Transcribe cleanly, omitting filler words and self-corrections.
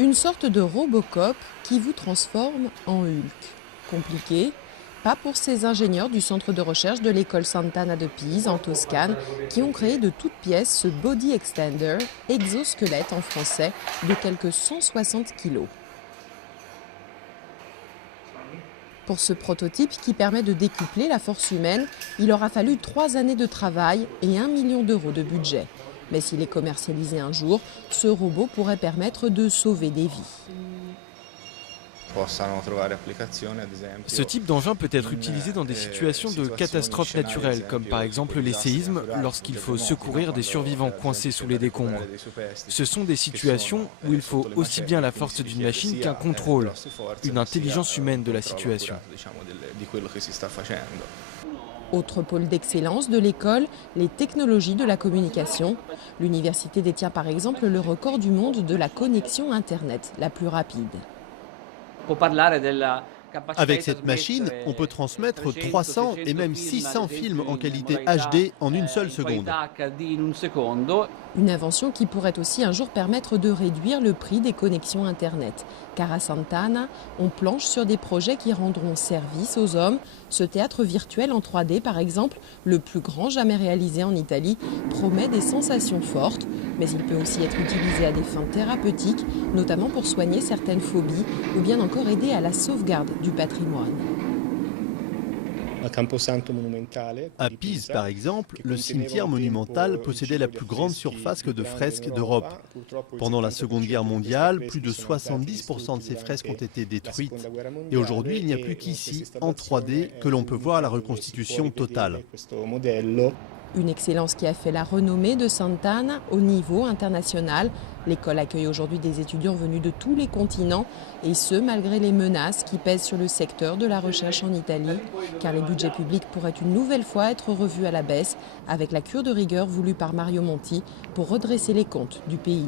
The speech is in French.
Une sorte de Robocop qui vous transforme en Hulk. Compliqué? Pas pour ces ingénieurs du centre de recherche de l'école Sant'Anna de Pise, en Toscane, qui ont créé de toutes pièces ce body extender, exosquelette en français, de quelques 160 kilos. Pour ce prototype qui permet de décupler la force humaine, il aura fallu 3 années de travail et 1 million d'euros de budget. Mais s'il est commercialisé un jour, ce robot pourrait permettre de sauver des vies. Ce type d'engin peut être utilisé dans des situations de catastrophes naturelles, comme par exemple les séismes, lorsqu'il faut secourir des survivants coincés sous les décombres. Ce sont des situations où il faut aussi bien la force d'une machine qu'un contrôle, une intelligence humaine de la situation. Autre pôle d'excellence de l'école, les technologies de la communication. L'université détient par exemple le record du monde de la connexion Internet la plus rapide. Avec cette machine, on peut transmettre 300 et même 600 films en qualité HD en une seule seconde. Une invention qui pourrait aussi un jour permettre de réduire le prix des connexions Internet. Car à Sant'Anna, on planche sur des projets qui rendront service aux hommes. Ce théâtre virtuel en 3D, par exemple, le plus grand jamais réalisé en Italie, promet des sensations fortes. Mais il peut aussi être utilisé à des fins thérapeutiques, notamment pour soigner certaines phobies ou bien encore aider à la sauvegarde du patrimoine. À Pise, par exemple, le cimetière monumental possédait la plus grande surface de fresques d'Europe. Pendant la Seconde Guerre mondiale, plus de 70% de ces fresques ont été détruites. Et aujourd'hui, il n'y a plus qu'ici, en 3D, que l'on peut voir la reconstitution totale. Une excellence qui a fait la renommée de Sant'Anna au niveau international. L'école accueille aujourd'hui des étudiants venus de tous les continents, et ce malgré les menaces qui pèsent sur le secteur de la recherche en Italie, car les budgets publics pourraient une nouvelle fois être revus à la baisse avec la cure de rigueur voulue par Mario Monti pour redresser les comptes du pays.